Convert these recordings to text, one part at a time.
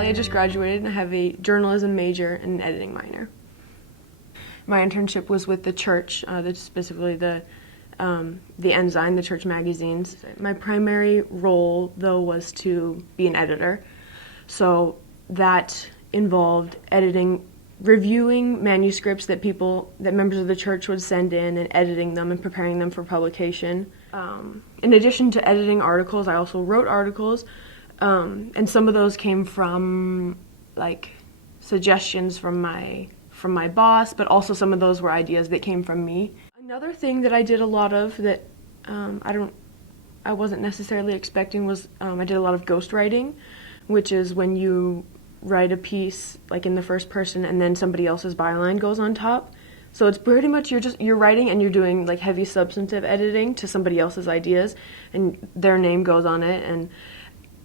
Allie. I just graduated and I have a journalism major and an editing minor. My internship was with the church, specifically the Ensign, the church magazines. My primary role, though, was to be an editor. So that involved editing, reviewing manuscripts that members of the church would send in, and editing them and preparing them for publication. In addition to editing articles, I also wrote articles, and some of those came from suggestions from my boss, but also some of those were ideas that came from me. Another thing that I did a lot of that I wasn't necessarily expecting was I did a lot of ghostwriting, which is when you write a piece in the first person and then somebody else's byline goes on top. So it's pretty much you're writing and you're doing heavy substantive editing to somebody else's ideas, and their name goes on it.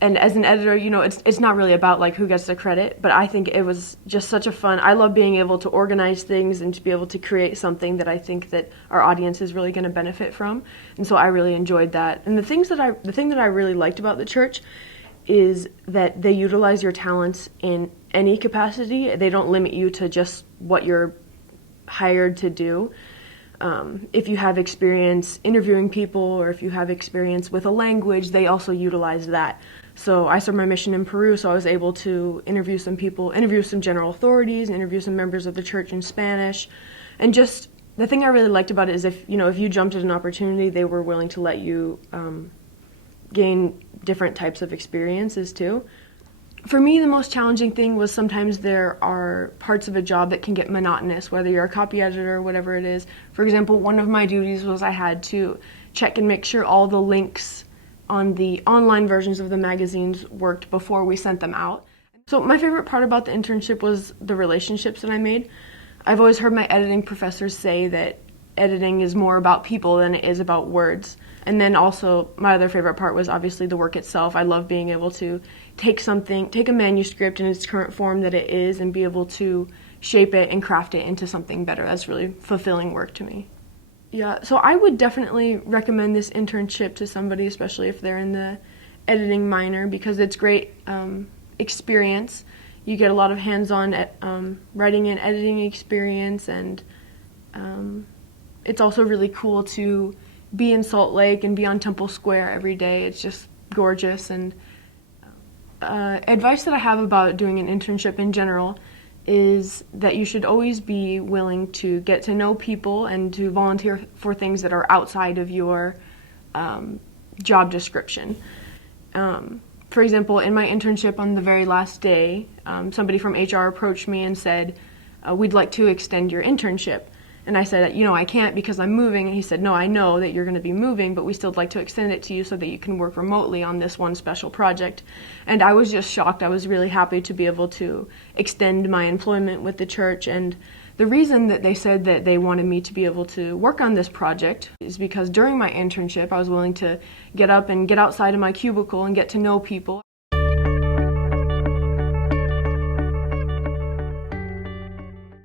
And as an editor, it's not really about who gets the credit, but I think it was just such a fun. I love being able to organize things and to be able to create something that I think that our audience is really going to benefit from. And so I really enjoyed that. And the thing that I really liked about the church is that they utilize your talents in any capacity. They don't limit you to just what you're hired to do. If you have experience interviewing people, or if you have experience with a language, they also utilize that. So I served my mission in Peru, so I was able to interview some people, interview some general authorities, interview some members of the church in Spanish. And just the thing I really liked about it is if you jumped at an opportunity, they were willing to let you gain different types of experiences too. For me, the most challenging thing was sometimes there are parts of a job that can get monotonous, whether you're a copy editor or whatever it is. For example, one of my duties was I had to check and make sure all the links on the online versions of the magazines worked before we sent them out. So my favorite part about the internship was the relationships that I made. I've always heard my editing professors say that editing is more about people than it is about words. And then also my other favorite part was obviously the work itself. I love being able to take a manuscript in its current form that it is and be able to shape it and craft it into something better. That's really fulfilling work to me. Yeah, so I would definitely recommend this internship to somebody, especially if they're in the editing minor, because it's great experience. You get a lot of hands-on writing and editing experience, and it's also really cool to be in Salt Lake and be on Temple Square every day. It's just gorgeous. And advice that I have about doing an internship in general is that you should always be willing to get to know people and to volunteer for things that are outside of your job description. For example, in my internship on the very last day, somebody from HR approached me and said, we'd like to extend your internship. And I said, I can't because I'm moving. And he said, no, I know that you're going to be moving, but we still like to extend it to you so that you can work remotely on this one special project. And I was just shocked. I was really happy to be able to extend my employment with the church. And the reason that they said that they wanted me to be able to work on this project is because during my internship, I was willing to get up and get outside of my cubicle and get to know people.